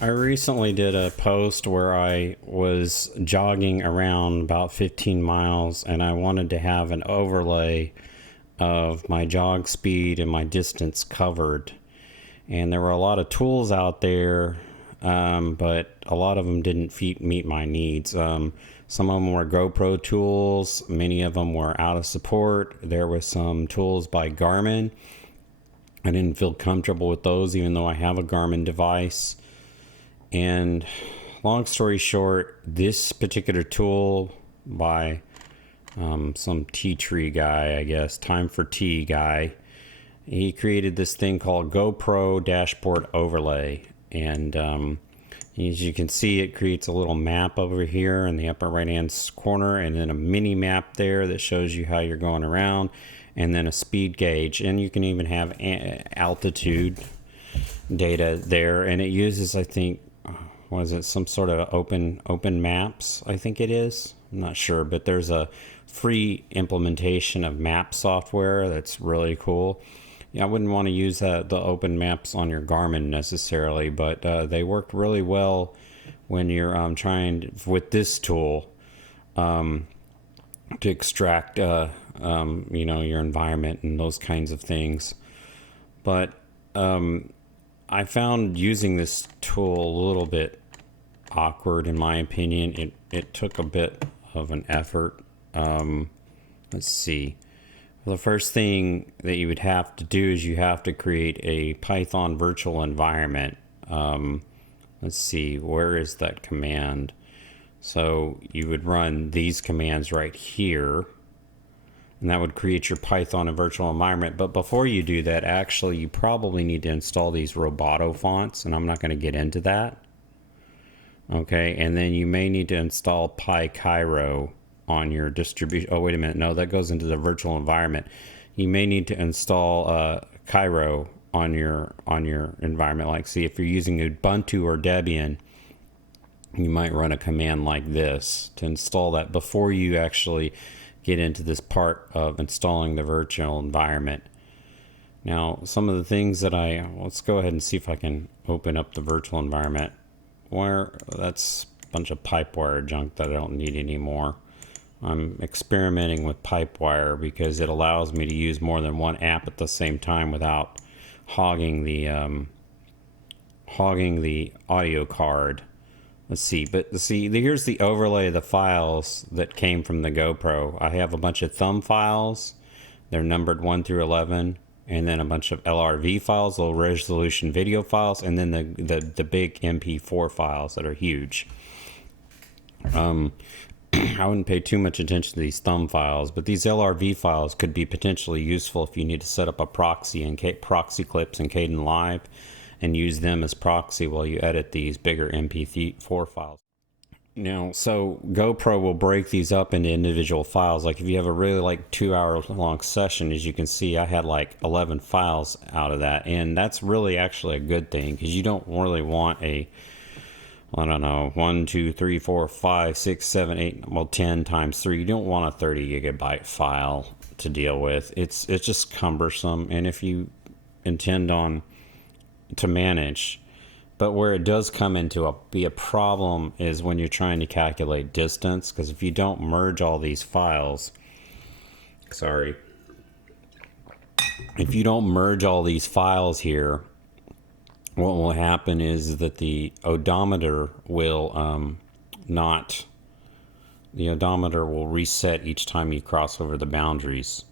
I recently did a post where I was jogging around about 15 miles and I wanted to have an overlay of my jog speed and my distance covered. And there were a lot of tools out there, but a lot of them didn't meet my needs. Some of them were GoPro tools. Many of them were out of support. There were some tools by Garmin. I didn't feel comfortable with those, even though I have a Garmin device. And long story short, this particular tool by some tea tree guy, I guess, time for tea guy, he created this thing called GoPro-dashboard-overlay. And as you can see, it creates a little map over here in the upper right hand corner, and then a mini map there that shows you how you're going around, and then a speed gauge. And you can even have altitude data there, and it uses, I think, was it some sort of open maps? I think it is. I'm not sure, but there's a free implementation of map software that's really cool. Yeah, I wouldn't want to use the open maps on your Garmin necessarily, but they worked really well when you're trying with this tool to extract your environment and those kinds of things. But I found using this tool a little bit awkward, in my opinion. It took a bit of an effort. Let's see. The first thing that you would have to do is you have to create a Python virtual environment. Let's see, where is that command? So you would run these commands right here, and that would create your Python and virtual environment. But before you do that, actually, you probably need to install these Roboto fonts, and I'm not going to get into that. Okay, and then you may need to install PyCairo on your distribution. Oh, wait a minute. No, that goes into the virtual environment. You may need to install Cairo on your environment. Like, see, if you're using Ubuntu or Debian, you might run a command like this to install that before you actually get into this part of installing the virtual environment. Now, some of the things that let's go ahead and see if I can open up the virtual environment. That's a bunch of pipewire junk that I don't need anymore. I'm experimenting with pipewire because it allows me to use more than one app at the same time without hogging the audio card. Let's see, here's the overlay of the files that came from the GoPro. I have a bunch of thumb files. They're numbered 1 through 11, and then a bunch of LRV files, low resolution video files, and then the big MP4 files that are huge. I wouldn't pay too much attention to these thumb files, but these LRV files could be potentially useful if you need to set up a proxy and proxy clips in Kdenlive and use them as proxy while you edit these bigger MP4 files. Now, so GoPro will break these up into individual files. Like if you have a really 2 hour long session, as you can see, I had 11 files out of that. And that's really actually a good thing, because you don't really want 1, 2, 3, 4, 5, 6, 7, 8, 10 times 3. You don't want a 30 gigabyte file to deal with. It's just cumbersome. And if you intend on to manage, but where it does come into be a problem is when you're trying to calculate distance, because if you don't merge all these files, if you don't merge all these files here, what will happen is that the odometer will reset each time you cross over the boundaries.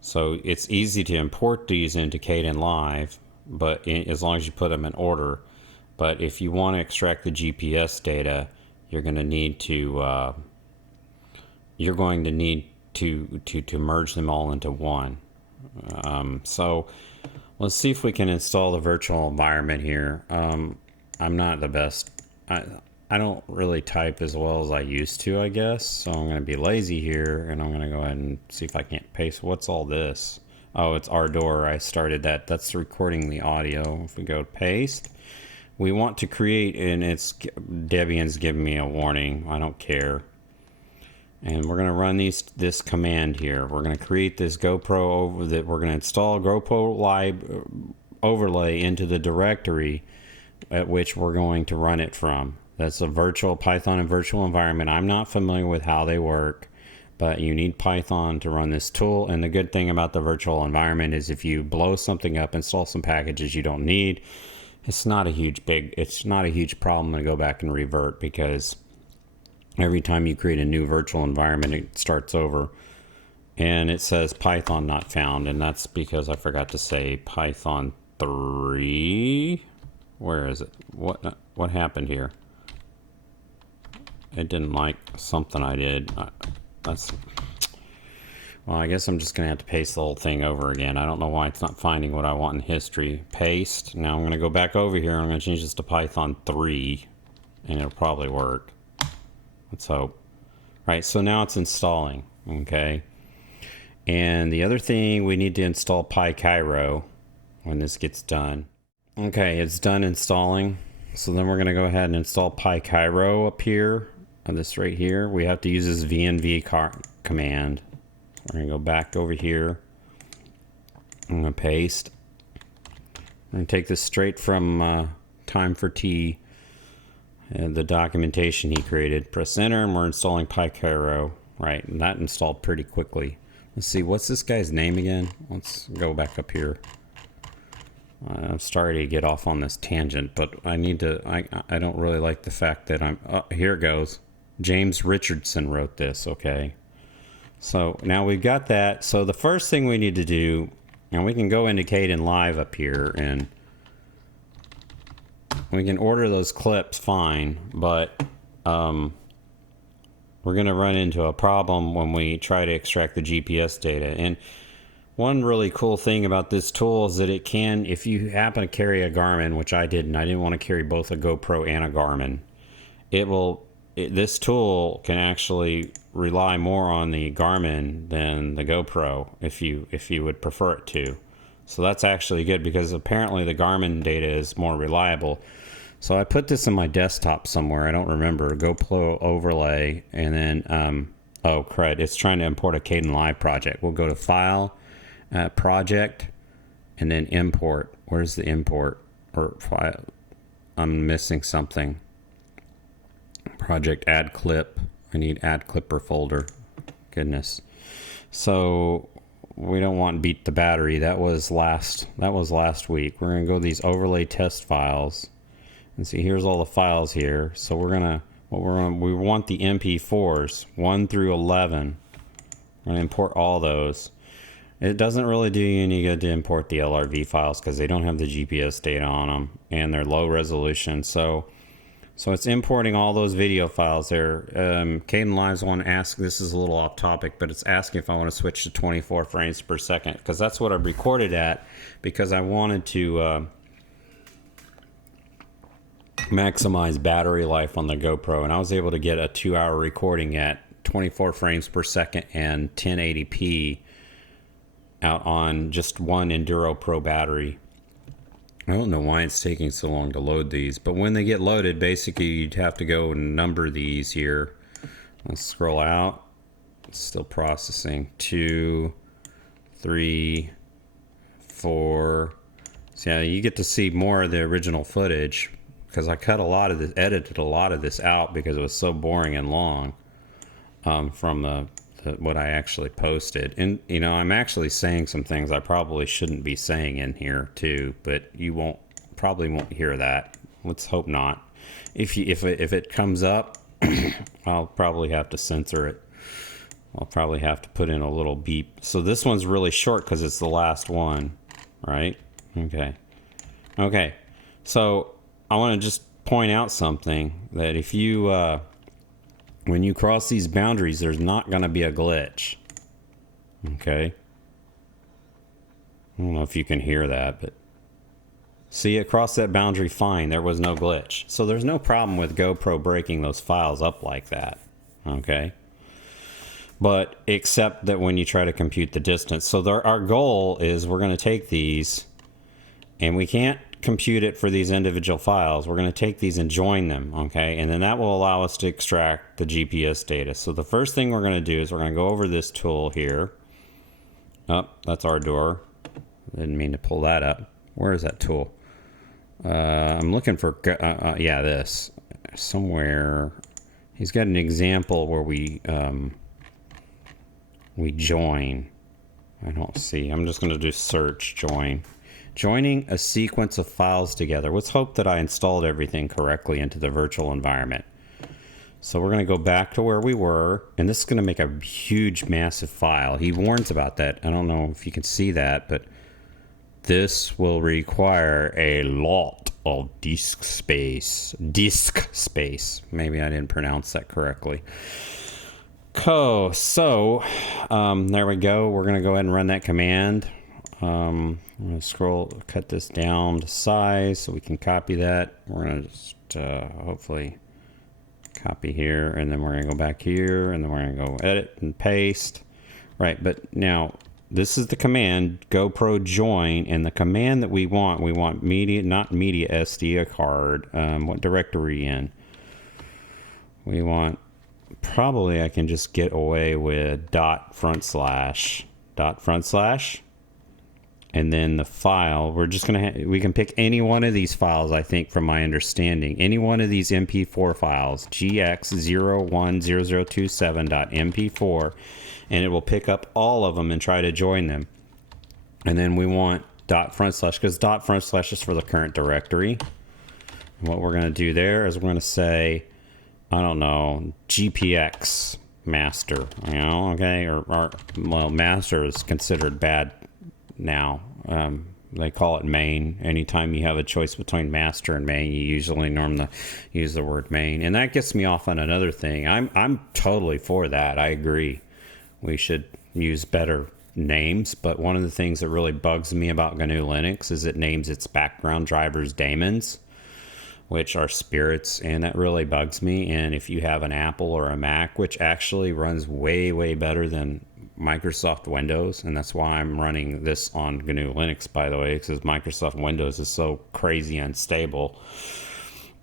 So it's easy to import these into Kdenlive, but as long as you put them in order. But if you want to extract the GPS data, you're going to need to merge them all into one. So let's see if we can install the virtual environment here. I'm not the best. I don't really type as well as I used to, I guess. So I'm going to be lazy here, and I'm going to go ahead and see if I can't paste. What's all this? Oh, it's Ardor. I started that. That's recording the audio. If we go to paste, we want to create, and Debian's giving me a warning. I don't care. And we're going to run this command here. We're going to create this GoPro we're going to install GoPro overlay into the directory at which we're going to run it from. That's a virtual Python and virtual environment. I'm not familiar with how they work, but you need Python to run this tool. And the good thing about the virtual environment is if you blow something up, install some packages you don't need, it's not a huge problem to go back and revert, because every time you create a new virtual environment, it starts over. And it says Python not found, and that's because I forgot to say Python 3. Where is it? What happened here? It didn't like something I did. Well, I guess I'm just gonna have to paste the whole thing over again. I don't know why it's not finding what I want in history. Paste. Now I'm gonna go back over here and I'm gonna change this to Python 3, and it'll probably work. Let's hope. All right, so now it's installing. Okay. And the other thing, we need to install PyCairo when this gets done. Okay, it's done installing. So then we're going to go ahead and install PyCairo up here on this right here. We have to use this venv command. We're going to go back over here. I'm going to paste. I'm going to take this straight from Time for T, the documentation he created. Press enter, and we're installing PyCairo. Right, and that installed pretty quickly. Let's see, what's this guy's name again? Let's go back up here. I'm sorry to get off on this tangent, but I need to, I don't really like the fact that here it goes. James Richardson wrote this, okay. So now we've got that. So the first thing we need to do, and we can go into Kdenlive up here, and we can order those clips fine, but we're going to run into a problem when we try to extract the GPS data. And one really cool thing about this tool is that it can, if you happen to carry a Garmin, which I didn't want to carry both a GoPro and a Garmin, this tool can actually rely more on the Garmin than the GoPro if you would prefer it to. So that's actually good, because apparently the Garmin data is more reliable. So I put this in my desktop somewhere, I don't remember, gopro-overlay, and then, oh crud, it's trying to import a Kdenlive project. We'll go to File, Project, and then Import. Where's the import? Or file? I'm missing something. Project, Add Clip. I need Add Clipper folder. Goodness. So we don't want Beat the Battery. That was last week. We're gonna go to these overlay test files. And see, here's all the files here. So we want the MP4s 1 through 11. We're gonna import all those. It doesn't really do you any good to import the LRV files because they don't have the GPS data on them, and they're low resolution. So it's importing all those video files there. Kdenlive's one asks, this is a little off topic, but it's asking if I want to switch to 24 frames per second, because that's what I've recorded at, because I wanted to maximize battery life on the GoPro, and I was able to get a 2-hour recording at 24 frames per second and 1080p out on just one Enduro Pro battery. I don't know why it's taking so long to load these, but when they get loaded, basically you'd have to go and number these here. Let's scroll out. It's still processing. 2, 3, 4. So yeah, you get to see more of the original footage, because I cut a lot of this, edited a lot of this out because it was so boring and long from what I actually posted. And you know, I'm actually saying some things I probably shouldn't be saying in here too, but you probably won't hear that. Let's hope not. If it comes up, I'll probably have to censor it. I'll probably have to put in a little beep. So this one's really short because it's the last one, right? Okay. So I want to just point out something, that if you when you cross these boundaries, there's not going to be a glitch. Okay. I don't know if you can hear that, but see, it crossed that boundary fine. There was no glitch. So there's no problem with GoPro breaking those files up like that. Okay. But except that when you try to compute the distance. So our goal is we're going to take these, and we can't compute it for these individual files. We're going to take these and join them, okay? And then that will allow us to extract the GPS data. So the first thing we're going to do is we're going to go over this tool here. Oh, that's our door. Didn't mean to pull that up. Where is that tool? I'm looking for, yeah, this somewhere. He's got an example where we join. I don't see. I'm just going to do search join. Joining a sequence of files together. Let's hope that I installed everything correctly into the virtual environment. So we're going to go back to where we were, and this is going to make a huge, massive file. He warns about that. I don't know if you can see that, but this will require a lot of disk space. Maybe I didn't pronounce that correctly. So there we go. We're going to go ahead and run that command. I'm going to cut this down to size so we can copy that. We're going to just hopefully copy here, and then we're going to go back here, and then we're going to go edit and paste. Right, but now this is the command GoPro join, and the command that we want media, not media SD card. What directory in? We want, probably I can just get away with // and then the file. We're just gonna we can pick any one of these files, I think, from my understanding, any one of these MP4 files, gx010027.mp4, and it will pick up all of them and try to join them. And then we want // because // is for the current directory. And what we're gonna do there is we're gonna say, I don't know, GPX master, you know, okay, or well, master is considered bad now. They call it main. Anytime you have a choice between master and main, you usually use the word main, and that gets me off on another thing. I'm totally for that. I agree. We should use better names, but one of the things that really bugs me about GNU Linux is it names its background drivers daemons, which are spirits, and that really bugs me. And if you have an Apple or a Mac, which actually runs way better than Microsoft Windows, and that's why I'm running this on GNU Linux, by the way, because Microsoft Windows is so crazy unstable.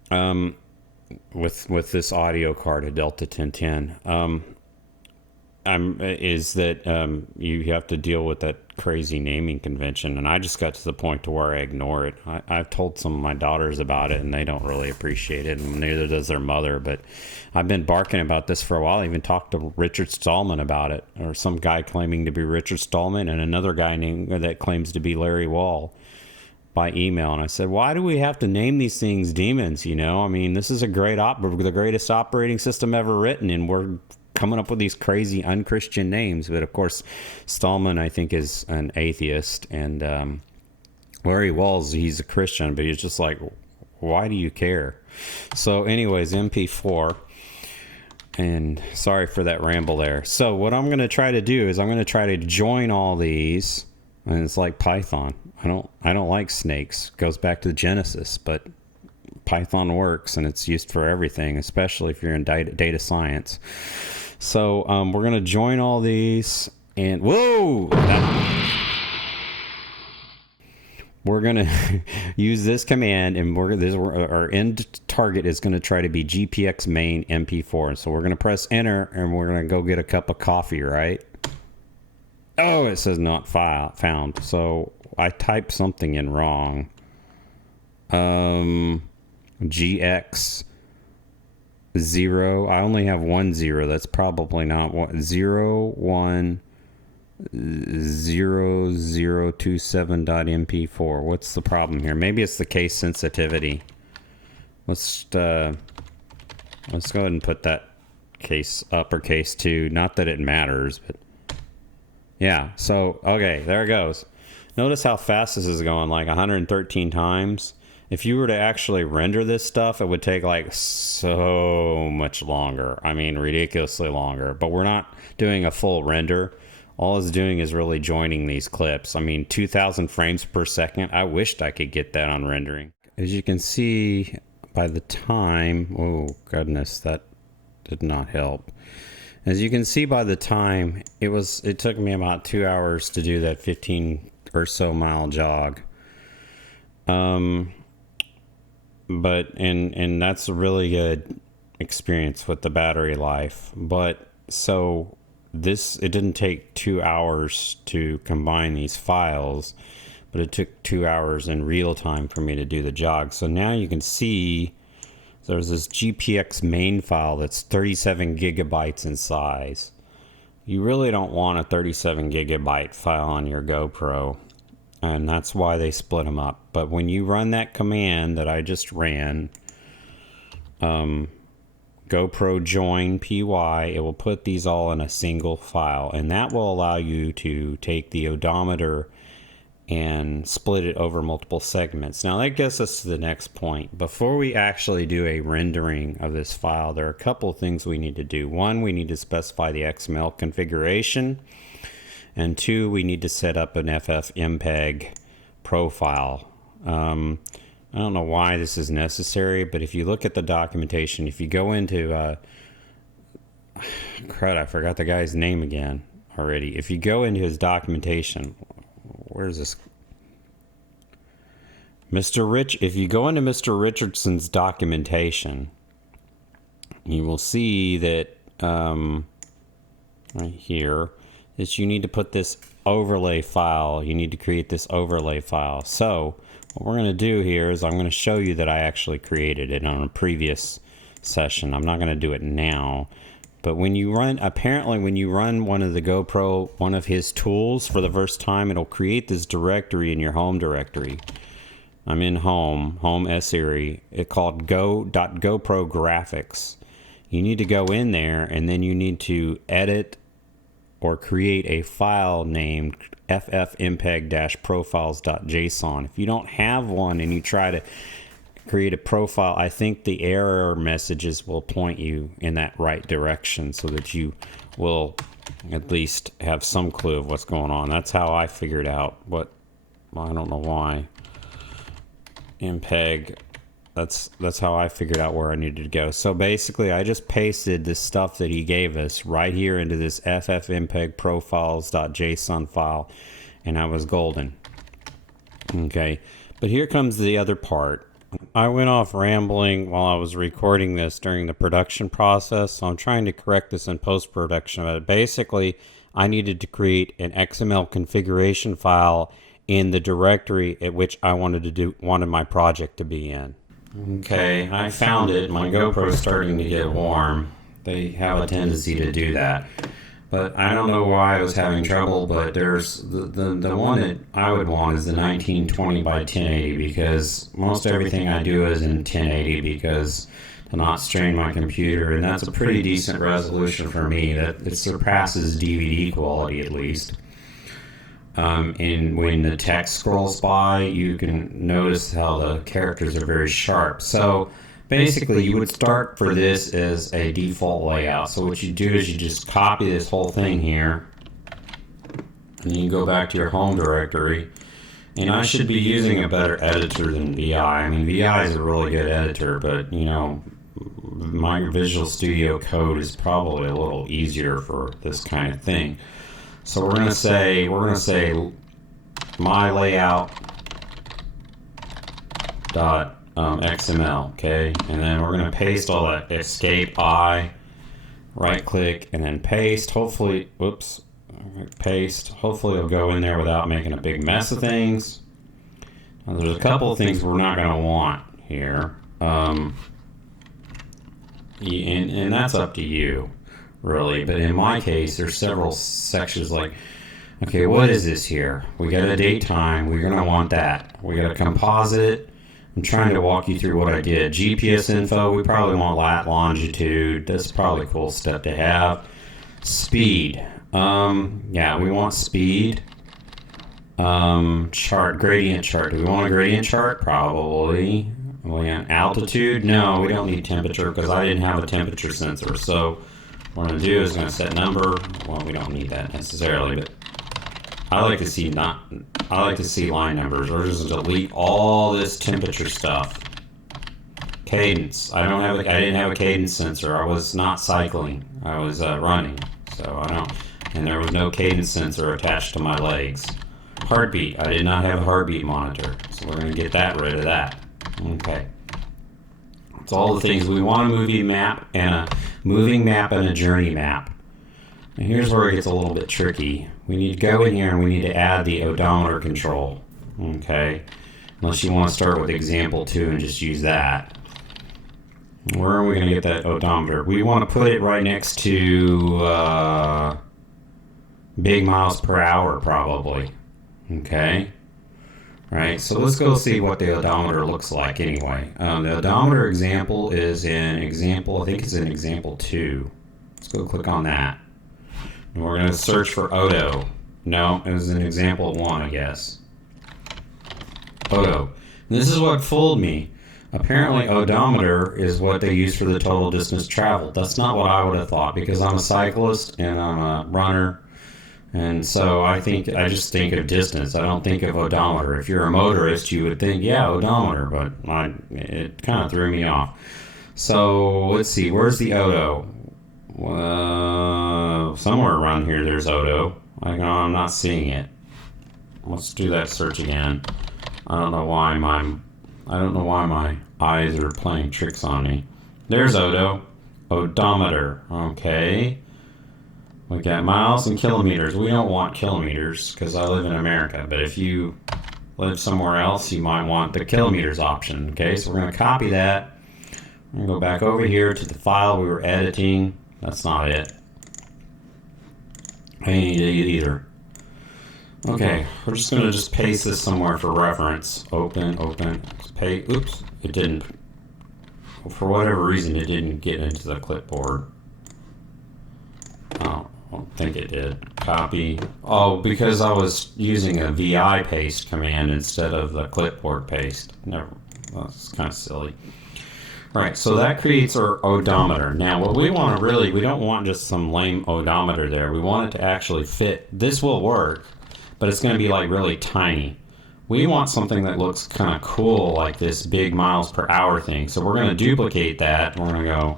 With this audio card, a Delta 1010, you have to deal with that crazy naming convention, and I just got to the point to where I ignore it. I've told some of my daughters about it, and they don't really appreciate it, and neither does their mother. But I've been barking about this for a while. I even talked to Richard Stallman about it, or some guy claiming to be Richard Stallman and another guy that claims to be Larry Wall, by email. And I said, why do we have to name these things demons? You know, I mean, this is the greatest operating system ever written, and we're coming up with these crazy unchristian names. But of course, Stallman, I think, is an atheist, and Larry Walls, he's a Christian, but he's just like, why do you care? So anyways, MP4, and sorry for that ramble there. So what I'm going to try to do is I'm going to try to join all these, and it's like Python. I don't like snakes. It goes back to Genesis, but Python works, and it's used for everything, especially if you're in data science. So we're going to join all these, and whoa! We're going to use this command, and our end target is going to try to be GPX main MP4. So we're going to press enter, and we're going to go get a cup of coffee, right? Oh, it says not found. So I typed something in wrong. GX 0. I only have 1 0. That's probably not what. 0 1 0027.mp4. What's the problem here? Maybe it's the case sensitivity. Let's go ahead and put that case uppercase 2. Not that it matters, but yeah. So okay, there it goes. Notice how fast this is going, like 113 times. If you were to actually render this stuff, it would take like so much longer. I mean, ridiculously longer. But we're not doing a full render. All it's doing is really joining these clips. I mean, 2,000 frames per second. I wished I could get that on rendering. As you can see, by the time... Oh, goodness, that did not help. As you can see, by the time, it took me about 2 hours to do that 15 or so mile jog. But and that's a really good experience with the battery life. But so it didn't take 2 hours to combine these files, but it took 2 hours in real time for me to do the jog. So now you can see there's this GPX main file that's 37 gigabytes in size. You really don't want a 37 gigabyte file on your GoPro, and that's why they split them up. But when you run that command that I just ran, GoPro join py, it will put these all in a single file, and that will allow you to take the odometer and split it over multiple segments. Now that gets us to the next point. Before we actually do a rendering of this file, there are a couple of things we need to do. One, we need to specify the XML configuration, and two, we need to set up an ffmpeg profile. I don't know why this is necessary, but if you look at the documentation, if you go into crud, I forgot the guy's name again already. If you go into his documentation, where's this? If you go into Mr. Richardson's documentation, you will see that right here is you need to put this overlay file. You need to create this overlay file. So what we're going to do here is I'm going to show you that I actually created it on a previous session. I'm not going to do it now. But when you run, apparently when you run one of the GoPro, one of his tools for the first time, it'll create this directory in your home directory. I'm in home SRE. It's called go.gopro graphics. You need to go in there, and then you need to edit or create a file named ffmpeg-profiles.json. If you don't have one and you try to create a profile, I think the error messages will point you in that right direction so that you will at least have some clue of what's going on. That's how I figured out what, I don't know why. MPEG, that's how I figured out where I needed to go. So basically I just pasted this stuff that he gave us right here into this ffmpeg-profiles.json file, and I was golden. Okay, but here comes the other part. I went off rambling while I was recording this during the production process, so I'm trying to correct this in post-production. But basically, I needed to create an XML configuration file in the directory at which I wanted my project to be in. Okay, I found it. My GoPro's starting to get warm. They have a tendency to do that. But I don't know why I was having trouble, but there's the one that I would want is the 1920 by 1080, because most everything I do is in 1080 because to not strain my computer, and that's a pretty decent resolution for me. That it surpasses DVD quality at least. And when the text scrolls by, you can notice how the characters are very sharp. So basically, you would start for this as a default layout. So what you do is you just copy this whole thing here, and you go back to your home directory. And I should be using a better editor than VI. I mean, VI is a really good editor, but you know, my Visual Studio Code is probably a little easier for this kind of thing. So we're gonna say my layout.xml, okay, and then we're gonna paste all that. Escape I, right click, and then paste. Hopefully, whoops, paste. Hopefully it'll go in there without making a big mess of things. Now, there's a couple of things we're not gonna want here, and that's up to you, really. But in my case, there's several sections like, okay, what is this here? We got a date time. We're gonna want that. We got a composite. I'm trying to walk you through what I did. GPS info. We probably want lat, longitude. That's probably a cool step to have. Speed. Yeah, we want speed. Chart, gradient chart. Do we want a gradient chart? Probably. We want altitude? No, we don't need temperature because I didn't have a temperature sensor. So what I'm gonna do is I'm gonna set number. Well, we don't need that necessarily, but I like to see line numbers. We're just gonna delete all this temperature stuff. Cadence. I didn't have a cadence sensor. I was not cycling. I was running. So I don't. And there was no cadence sensor attached to my legs. Heartbeat. I did not have a heartbeat monitor. So we're gonna get rid of that. Okay. It's all the things we want: a moving map and a journey map. And here's where it gets a little bit tricky. We need to go in here and we need to add the odometer control. okay? Unless you want to start with example 2 and just use that. Where are we going to get that odometer? We want to put it right next to big miles per hour, probably. Okay? Right, so let's go see what the odometer looks like anyway. The odometer example is in example, I think it's in example 2. Let's go click on that. And we're going to search for Odo. No, it was in example 1, I guess. Odo. This is what fooled me. Apparently odometer is what they use for the total distance traveled. That's not what I would have thought, because I'm a cyclist and I'm a runner, and so I just think of distance. I don't think of odometer. If you're a motorist, you would think, yeah, odometer, but it kind of threw me off. So let's see, where's the Odo? Somewhere around here there's Odo. I'm not seeing it. Let's do that search again. I don't know why my eyes are playing tricks on me. There's Odo. Odometer. Okay. We got miles and kilometers. We don't want kilometers because I live in America. But if you live somewhere else, you might want the kilometers option. Okay, so we're going to copy that. We're going to go back over here to the file we were editing. That's not it. I ain't need it either. Okay, we're just going to paste this somewhere for reference. Open. Paste. Oops, it didn't. For whatever reason, it didn't get into the clipboard. Oh, I don't think it did. Copy. Oh, because I was using a VI paste command instead of the clipboard paste. Never. That's kind of silly. All right, so that creates our odometer. Now, what we want to we don't want just some lame odometer there. We want it to actually fit. This will work, but it's going to be like really tiny. We want something that looks kind of cool, like this big miles per hour thing. So we're going to duplicate that. We're going to go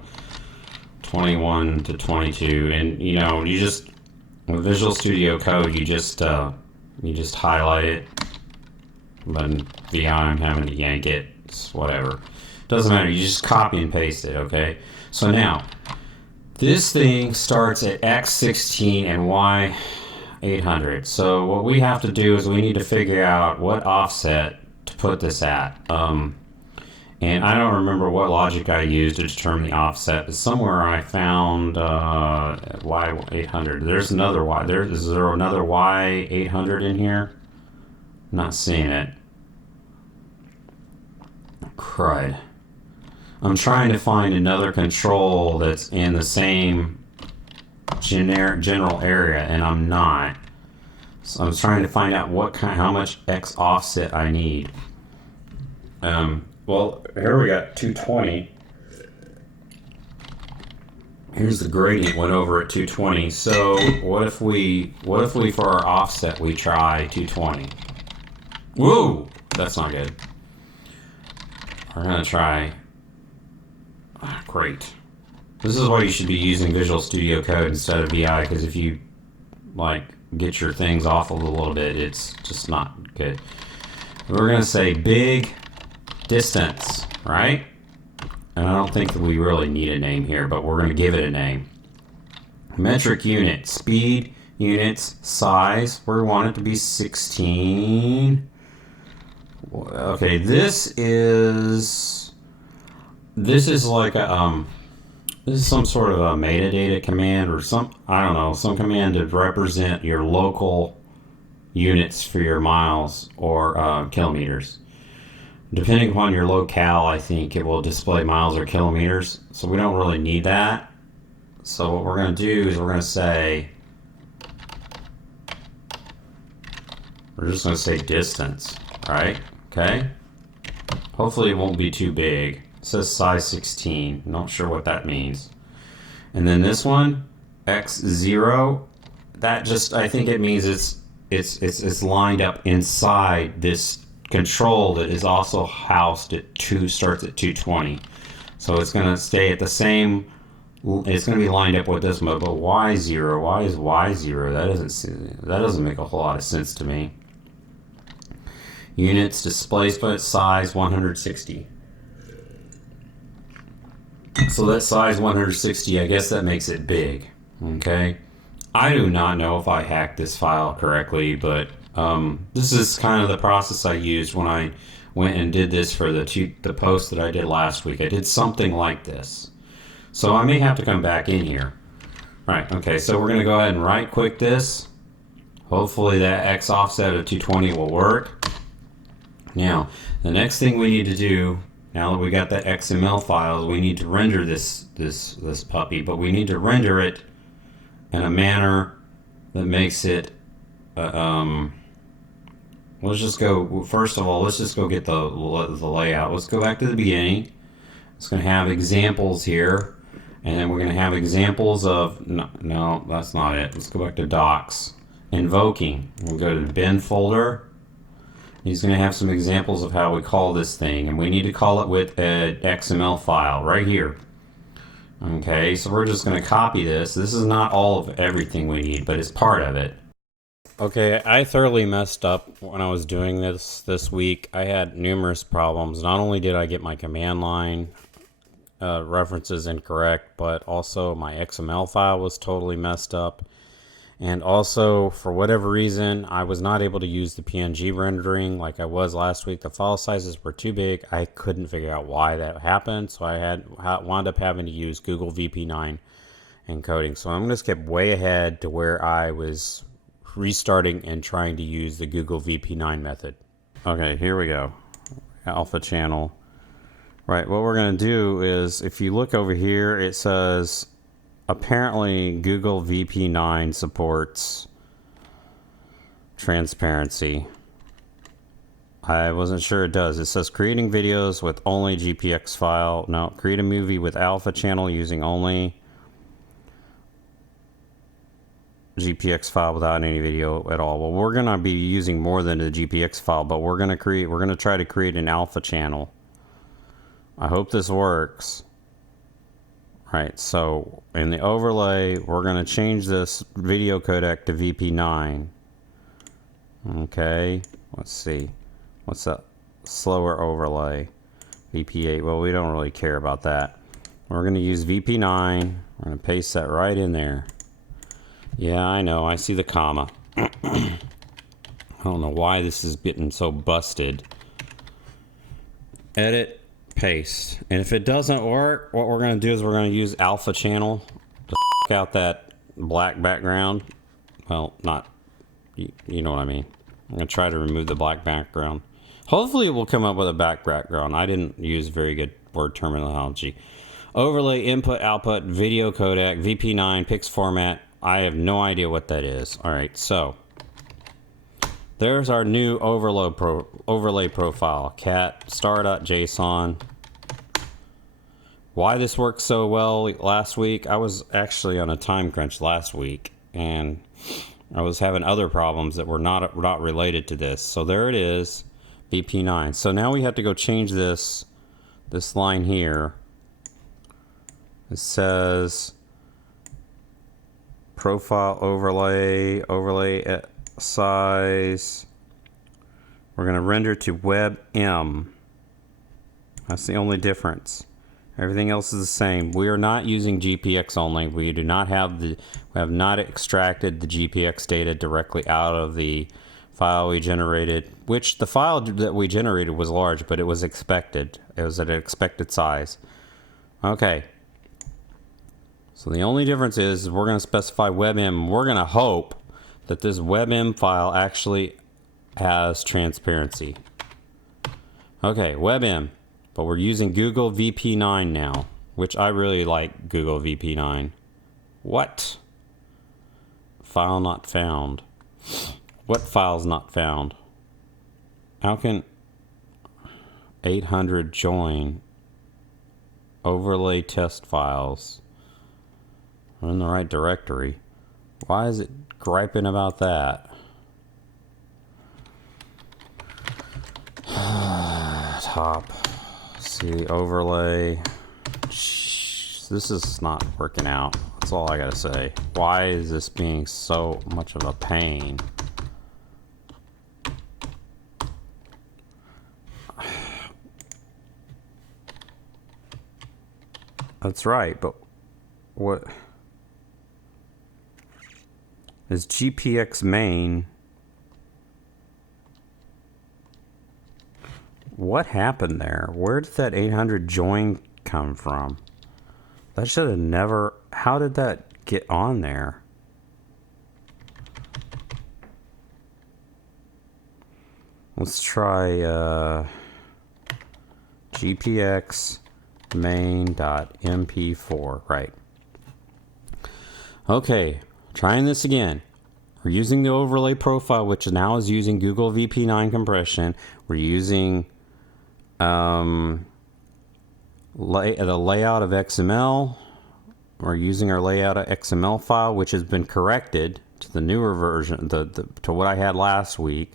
21 to 22, and you know, you just with Visual Studio Code, you just highlight it. But in VI, I'm having to yank it. It's whatever. Doesn't matter. You just copy and paste it. Okay. So now, this thing starts at X16 and Y800. So what we have to do is we need to figure out what offset to put this at. And I don't remember what logic I used to determine the offset, but somewhere I found Y800. There's another Y. Is there another Y800 in here? Not seeing it. Crud. I'm trying to find another control that's in the same general area, and I'm not. So I'm trying to find out how much X offset I need. Well, here we got 220. Here's the gradient went over at 220. So what if we for our offset we try 220? Whoa, that's not good. We're gonna try. Great. This is why you should be using Visual Studio Code instead of VI, because if you get your things off a little bit, it's just not good. We're gonna say big distance, right? And I don't think that we really need a name here, but we're going to give it a name. Metric unit, speed, units, size. We want it to be 16. Okay, this is like a this is some sort of a metadata command or some command to represent your local units for your miles or kilometers. Depending upon your locale, I think it will display miles or kilometers. So we don't really need that. So what we're going to do is we're going to say, we're just going to say distance, right? Okay. Hopefully it won't be too big. It says size 16. Not sure what that means. And then this one, X0, that just, I think it means it's lined up inside this control that is also housed at starts at 220. So it's going to stay at the same, it's going to be lined up with this mode, but Y0, why is Y0? That doesn't make a whole lot of sense to me. Units, displacement, size 160. So that size 160, I guess that makes it big. Okay. I do not know if I hacked this file correctly, but This is kind of the process I used when I went and did this for the post that I did last week. I did something like this. So I may have to come back in here. Right, okay, so we're going to go ahead and right click this. Hopefully that X offset of 220 will work. Now, the next thing we need to do, now that we got that XML files, we need to render this puppy, but we need to render it in a manner that makes it, let's just go, first of all, let's just go get the layout. Let's go back to the beginning. It's going to have examples here. And then we're going to have examples of, no, that's not it. Let's go back to docs. Invoking. We'll go to the bin folder. He's going to have some examples of how we call this thing. And we need to call it with an XML file right here. Okay, so we're just going to copy this. This is not all of everything we need, but it's part of it. Okay, I thoroughly messed up when I was doing this week. I had numerous problems. Not only did I get my command line references incorrect, but also my XML file was totally messed up, and also for whatever reason I was not able to use the PNG rendering like I was last week. The file sizes were too big. I couldn't figure out why that happened, so I wound up having to use Google VP9 encoding. So I'm going to skip way ahead to where I was restarting and trying to use the Google VP9 method. Okay, here we go. Alpha channel. Right, what we're going to do is, if you look over here, it says apparently Google VP9 supports transparency. I wasn't sure it does. It says creating videos with only GPX file. No, create a movie with alpha channel using only GPX file without any video at all. Well, we're going to be using more than the GPX file, but we're going to try to create an alpha channel. I hope this works. Right, so in the overlay, we're going to change this video codec to VP9. Okay, let's see. What's that slower overlay? VP8, well, we don't really care about that. We're going to use VP9. We're going to paste that right in there. Yeah, I know, I see the comma. I don't know why this is getting so busted. Edit. Paste. And if it doesn't work, what we're going to do is we're going to use alpha channel to out that black background. Well, not, you know what I mean. I'm going to try to remove the black background. Hopefully it will come up with a black background. I didn't use very good word terminology. Overlay, input, output, video codec, VP9, PIX format. I have no idea what that is. All right, so there's our new overlay profile, cat star.json. Why this worked so well last week, I was actually on a time crunch last week, and I was having other problems that were not related to this. So there it is, VP9. So now we have to go change this line here. It says profile overlay size. We're going to render to WebM. That's the only difference. Everything else is the same. We are not using GPX only. We have not extracted the GPX data directly out of the file we generated, which the file that we generated was large, but it was expected. It was at an expected size. Okay. So the only difference is we're going to specify WebM. We're going to hope that this WebM file actually has transparency. Okay, WebM. But we're using Google VP9 now, which I really like Google VP9. What? File not found. What file's not found? How can 800 join overlay test files? We're in the right directory. Why is it griping about that? Top. See, overlay. This is not working out. That's all I gotta say. Why is this being so much of a pain? That's right, but what is GPX main What happened there? Where did that 800 join come from? That should have never... How did that get on there? Let's try gpx main.mp4, right. Okay, trying this again. We're using the overlay profile, which now is using Google VP9 compression. We're using the layout of XML. We're using our layout.xml file, which has been corrected to the newer version, to what I had last week.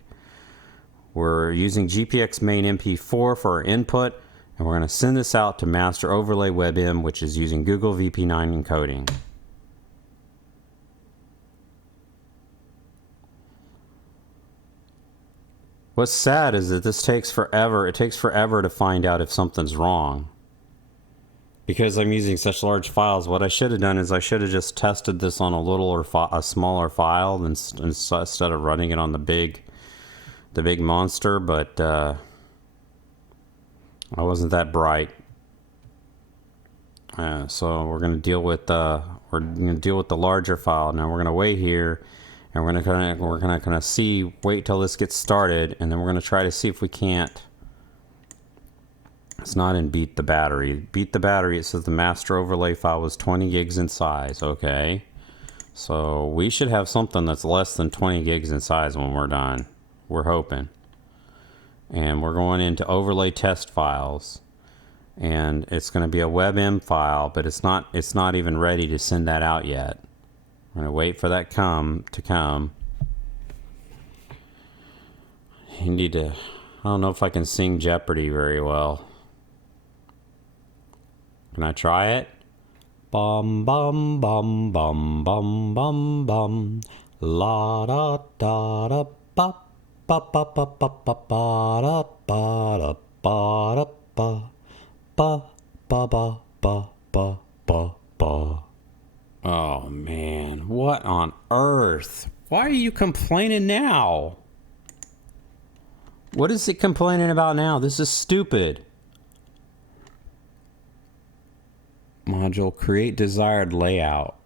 We're using GPX main MP4 for our input, and we're going to send this out to masterOverlay.webm, which is using Google VP9 encoding. What's sad is that this takes forever. It takes forever to find out if something's wrong. Because I'm using such large files, what I should have done is I should have just tested this on a little or a smaller file instead of running it on the big monster, but I wasn't that bright. So we're going to deal with the larger file. Now we're going to wait here, and we're going to kind of wait till this gets started, and then we're going to try to see if we can't. It's not in beat the battery. Beat the battery, it says the master overlay file was 20 gigs in size. Okay, so we should have something that's less than 20 gigs in size when we're done. We're hoping. And we're going into overlay test files, and it's going to be a WebM file, but it's not even ready to send that out yet. We're going to wait for that to come. You need to, I don't know if I can sing Jeopardy very well. Can I try it? Bum bum bum bum bum bum bum, la da da da ba ba ba ba ba ba ba da ba da ba da ba ba ba ba ba ba ba ba. Oh man, what on earth? Why are you complaining now? What is it complaining about now? This is stupid. Module, create desired layout.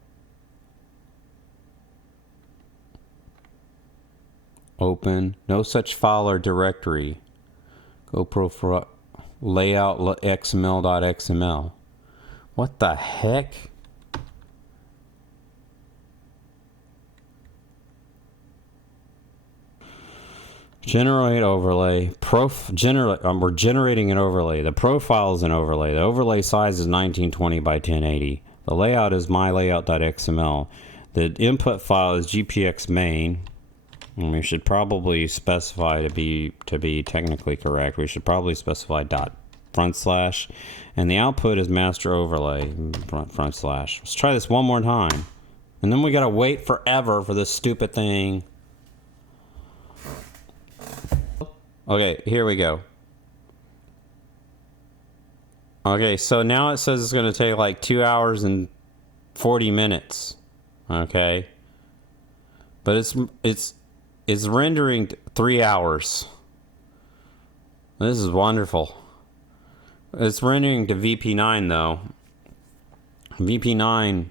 Open, no such file or directory. GoPro for layout-xml.xml. What the heck? Generate overlay. We're generating an overlay. The profile is an overlay. The overlay size is 1920 by 1080. The layout is my layout.xml. The input file is gpx main. And we should probably specify to be technically correct. We should probably specify // and the output is master overlay // Let's try this one more time, and then we gotta wait forever for this stupid thing. Okay, here we go. Okay, so now it says it's going to take like 2 hours and 40 minutes. Okay, but it's rendering 3 hours. This is wonderful. It's rendering to VP9 though. VP9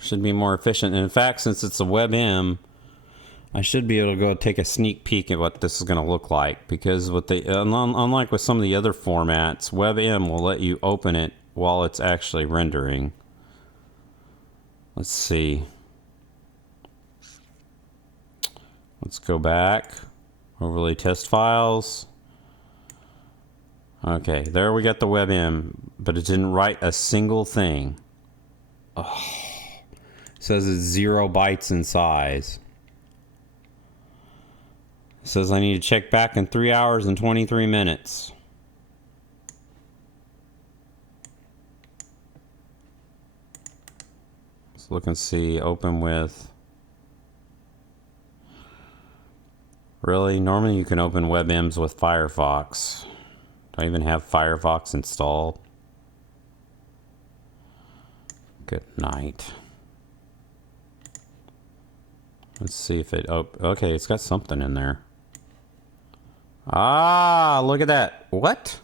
should be more efficient. And in fact, since it's a WebM, I should be able to go take a sneak peek at what this is going to look like, because with unlike with some of the other formats, WebM will let you open it while it's actually rendering. Let's see. Let's go back. Overlay test files. Okay, there we got the WebM, but it didn't write a single thing. Oh, it says it's 0 bytes in size. It says I need to check back in 3 hours and 23 minutes. Let's look and see. Open with. Really? Normally you can open WebMs with Firefox. Do I even have Firefox installed? Good night. Let's see if it. Oh, okay, it's got something in there. Ah, look at that. What?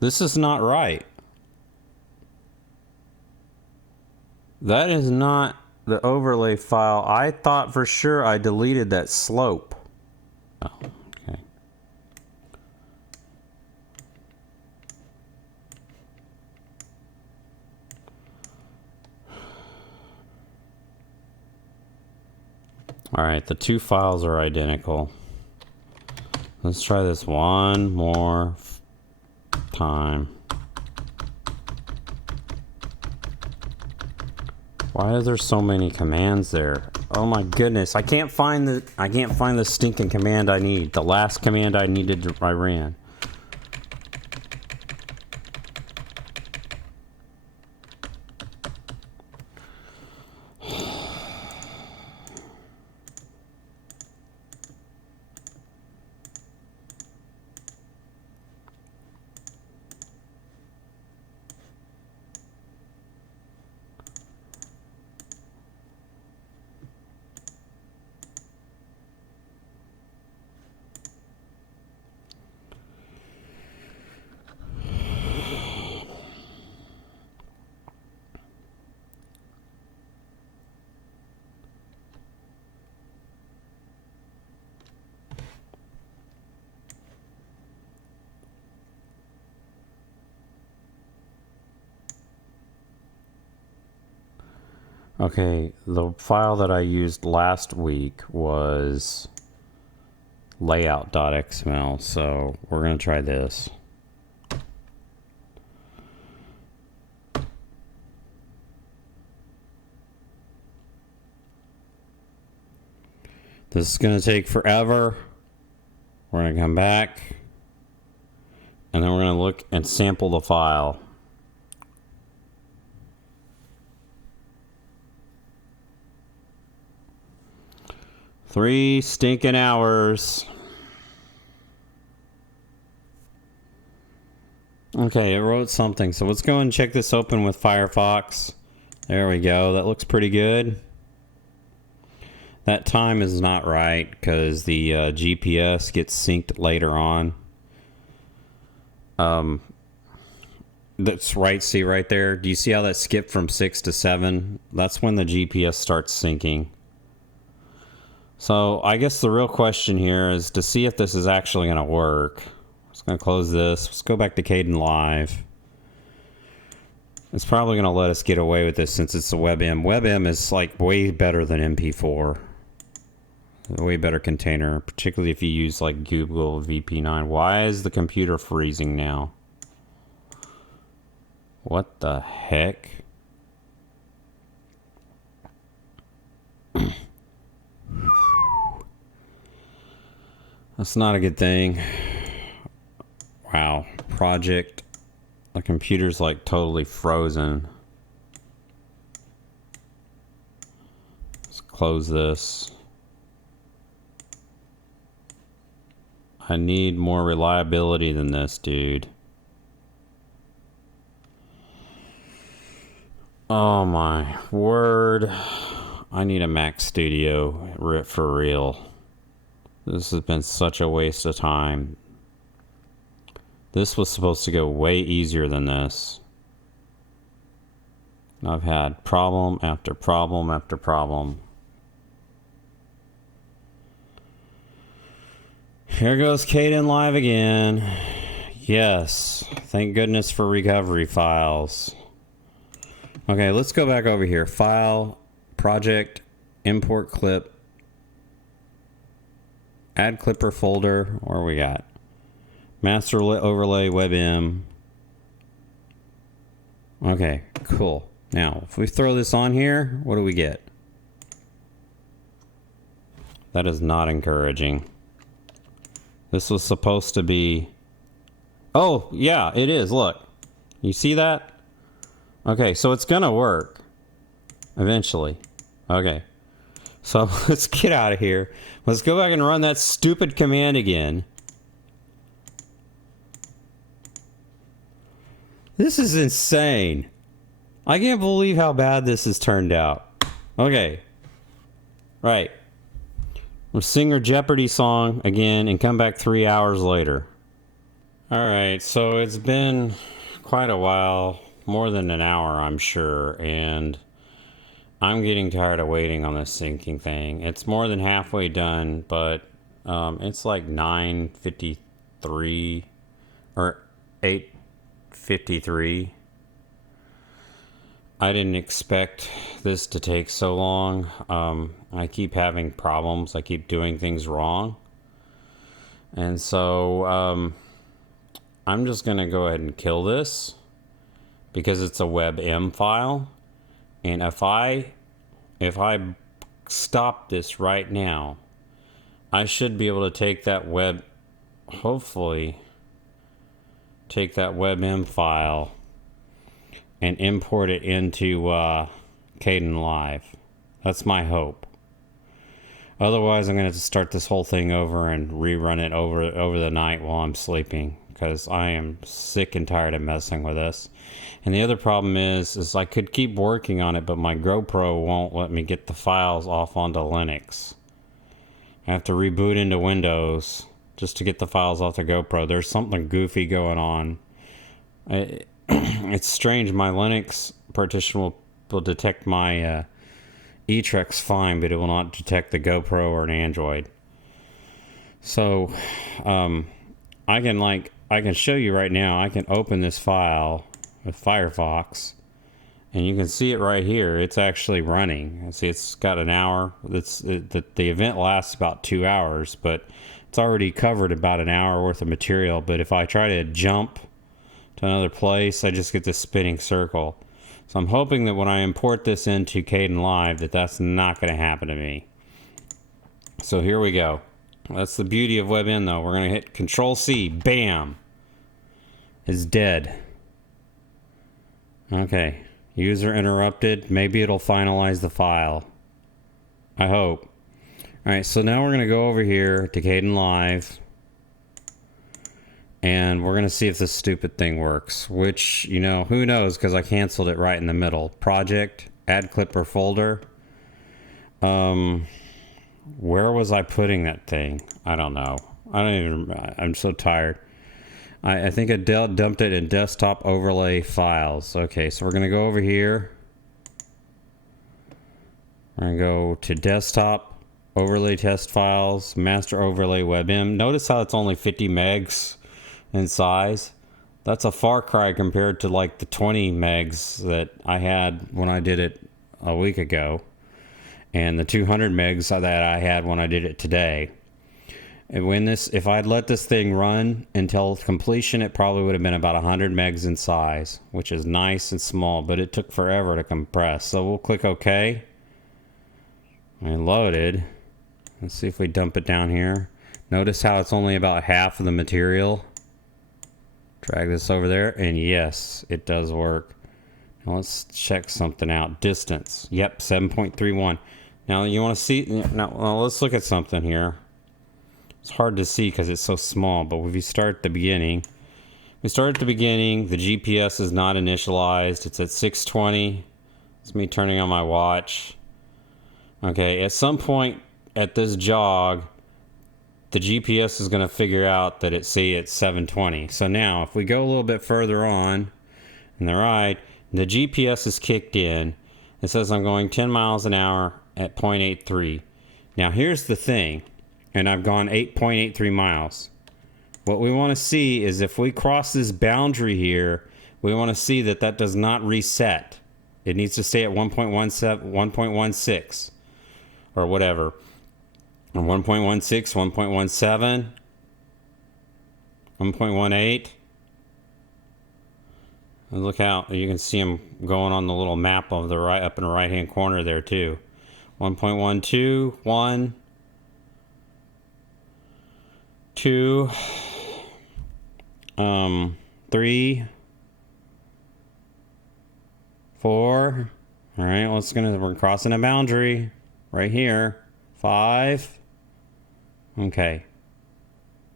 This is not right. That is not the overlay file. I thought for sure I deleted that slope. Oh, okay. All right, the two files are identical. Let's try this one more time. Why are there so many commands there? Oh my goodness, I can't find the stinking command I need. The last command I needed I ran. Okay, the file that I used last week was layout.xml, so we're going to try this. This is going to take forever. We're going to come back, and then we're going to look and sample the file. Three stinking hours. Okay, it wrote something. So let's go and check this open with Firefox. There we go. That looks pretty good. That time is not right because the GPS gets synced later on. That's right. See right there. Do you see how that skipped from 6 to 7? That's when the GPS starts syncing. So I guess the real question here is to see if this is actually going to work. I'm just going to close this. Let's go back to Kdenlive. It's probably going to let us get away with this since it's a WebM. WebM is like way better than MP4. A way better container, particularly if you use like Google VP9. Why is the computer freezing now? What the heck? That's not a good thing. Wow. Project. The computer's like totally frozen. Let's close this. I need more reliability than this, dude. Oh my word. I need a Mac Studio for real. This has been such a waste of time. This was supposed to go way easier than this. I've had problem after problem after problem. Here goes Kdenlive again. Yes, thank goodness for recovery files. Okay, let's go back over here. File, project, import clip. Add clipper folder. Where we got? masterOverlay.webm. Okay, cool. Now, if we throw this on here, what do we get? That is not encouraging. This was supposed to be... Oh, yeah, it is. Look. You see that? Okay, so it's gonna work. Eventually. Okay. So let's get out of here. Let's go back and run that stupid command again. This is insane. I can't believe how bad this has turned out. Okay. Right. We'll sing our Jeopardy song again and come back 3 hours later. Alright, so it's been quite a while, more than an hour I'm sure, and I'm getting tired of waiting on this syncing thing. It's more than halfway done, but it's like 9:53 or 8:53. I didn't expect this to take so long. I keep having problems. I keep doing things wrong. And so I'm just going to go ahead and kill this because it's a WebM file. And if I stop this right now, I should be able to take that hopefully take that WebM file and import it into Kdenlive. That's my hope. Otherwise, I'm going to have to start this whole thing over and rerun it over the night while I'm sleeping, because I am sick and tired of messing with this. And the other problem is I could keep working on it, but my GoPro won't let me get the files off onto Linux. I have to reboot into Windows just to get the files off the GoPro. There's something goofy going on. It's strange. My Linux partition will detect my eTrex fine, but it will not detect the GoPro or an Android. So I can show you right now. I can open this file with Firefox, and you can see it right here. It's actually running. See, it's got an hour. The event lasts about 2 hours, but it's already covered about an hour worth of material. But if I try to jump to another place, I just get this spinning circle. So I'm hoping that when I import this into Kdenlive, that's not going to happen to me. So here we go. That's the beauty of WebM, though. We're going to hit Control-C. Bam! It's dead. Okay. User interrupted. Maybe it'll finalize the file. I hope. Alright, so now we're going to go over here to Kdenlive. And we're going to see if this stupid thing works. Which, you know, who knows, because I canceled it right in the middle. Project, add clipper folder. Where was I putting that thing? I don't know. I'm so tired. I think I dumped it in desktop overlay files. Okay, so we're going to go over here. We're going to go to desktop overlay test files, masterOverlay.webm. Notice how it's only 50 megs in size. That's a far cry compared to like the 20 megs that I had when I did it a week ago, and the 200 megs that I had when I did it today. And if I'd let this thing run until completion, it probably would have been about 100 megs in size, which is nice and small, but it took forever to compress. So we'll click OK. And loaded. Let's see if we dump it down here. Notice how it's only about half of the material. Drag this over there, and yes, it does work. Now let's check something out. Distance. Yep, 7.31. Now you want to see, now let's look at something here. It's hard to see because it's so small, but if you start at the beginning, the GPS is not initialized. It's at 6:20. It's me turning on my watch. Okay, at some point at this jog, the GPS is going to figure out that it's 7:20. So now, if we go a little bit further on the right, the GPS is kicked in. It says I'm going 10 miles an hour at 0.83. Now, here's the thing, and I've gone 8.83 miles. What we want to see is if we cross this boundary here, we want to see that does not reset. It needs to stay at 1.16 or whatever. 1.16, 1.17, 1.18. And look how you can see them going on the little map of the right up in the right hand corner there too. 1.12, 1, 2, 3, 4. All right, we're crossing a boundary right here. 5. Okay.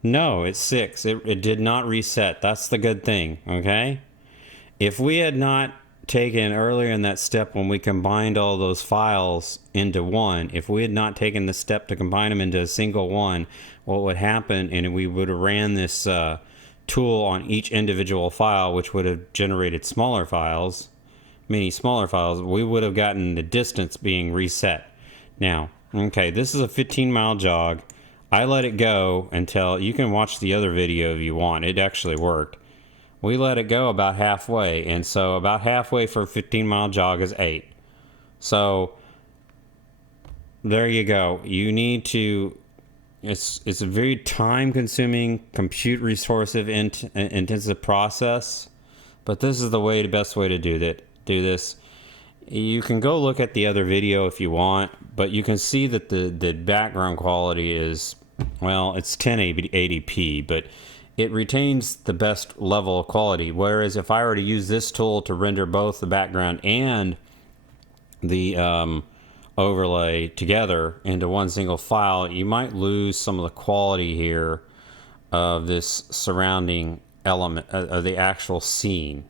No, it's 6. It did not reset. That's the good thing, okay? If we had not taken earlier in that step when we combined all those files into one, if we had not taken the step to combine them into a single one, what would happen, and we would have ran this tool on each individual file, which would have generated smaller files, many smaller files, we would have gotten the distance being reset. Now, okay, this is a 15-mile jog. I let it go until, you can watch the other video if you want, it actually worked. We let it go about halfway, and so about halfway for a 15-mile jog is 8. So there you go. You need to, it's a very time-consuming, compute resource intensive process, but this is the best way to do this. You can go look at the other video if you want, but you can see that the background quality is, well, it's 1080p, but it retains the best level of quality. Whereas if I were to use this tool to render both the background and the overlay together into one single file, you might lose some of the quality here of this surrounding element of the actual scene.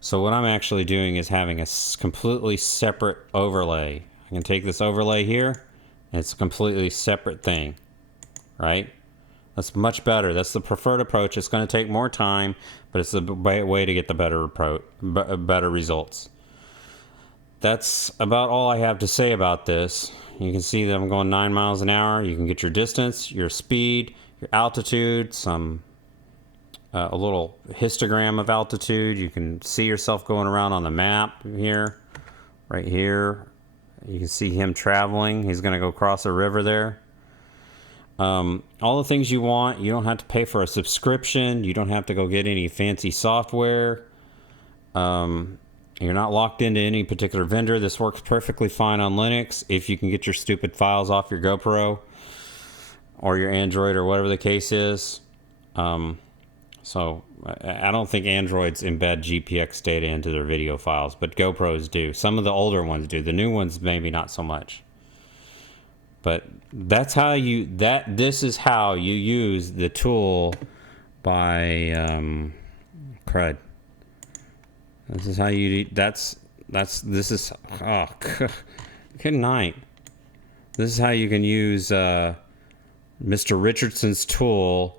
So what I'm actually doing is having a completely separate overlay. I can take this overlay here, and it's a completely separate thing, right? That's much better. That's the preferred approach. It's going to take more time, but it's the way to get the better results. That's about all I have to say about this. You can see that I'm going 9 miles an hour. You can get your distance, your speed, your altitude, a little histogram of altitude. You can see yourself going around on the map here, right here. You can see him traveling. He's going to go across a river there. All the things you want. You don't have to pay for a subscription. You don't have to go get any fancy software. You're not locked into any particular vendor. This works perfectly fine on Linux if you can get your stupid files off your GoPro or your Android or whatever the case is. So I don't think Androids embed GPX data into their video files, but GoPros do. Some of the older ones do. The new ones maybe not so much. But that's how this is how you use the tool by crud. This is how you good night. This is how you can use Mr. Richardson's tool,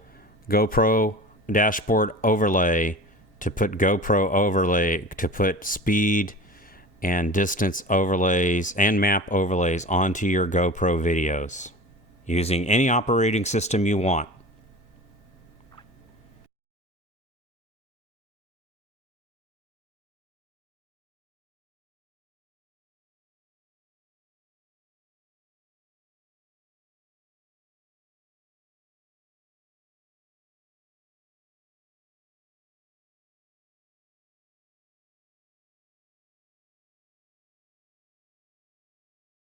GoPro-dashboard-overlay, to put GoPro overlay, to put speed and distance overlays and map overlays onto your GoPro videos using any operating system you want.